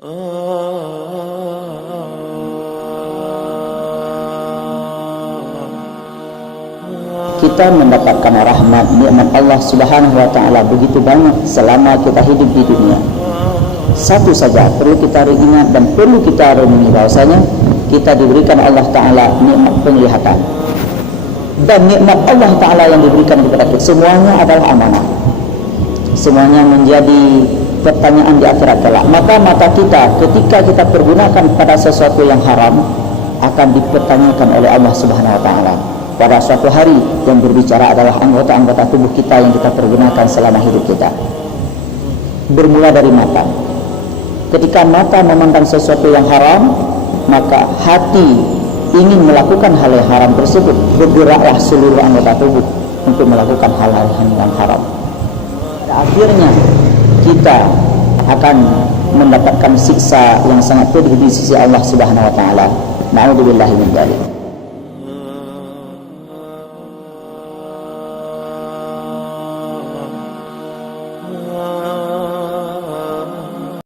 Kita mendapatkan rahmat nikmat Allah Subhanahu wa taala begitu banyak selama kita hidup di dunia. Satu saja perlu kita ingat dan perlu kita renungi bahwasanya kita diberikan Allah taala nikmat penglihatan. Dan nikmat Allah taala yang diberikan kepada kita semuanya adalah amanah. Semuanya menjadi pertanyaan di akhirat kelak. Maka mata kita ketika kita pergunakan pada sesuatu yang haram akan dipertanyakan oleh Allah Subhanahu wa taala pada suatu hari, yang berbicara adalah anggota-anggota tubuh kita yang kita pergunakan selama hidup kita. Bermula dari mata. Ketika mata memandang sesuatu yang haram, maka hati ingin melakukan hal yang haram tersebut, bergeraklah seluruh anggota tubuh untuk melakukan hal-hal yang haram. Pada akhirnya kita akan mendapatkan siksa yang sangat pedih di sisi Allah Subhanahu wa taala. Na'udzubillahi min dzalik.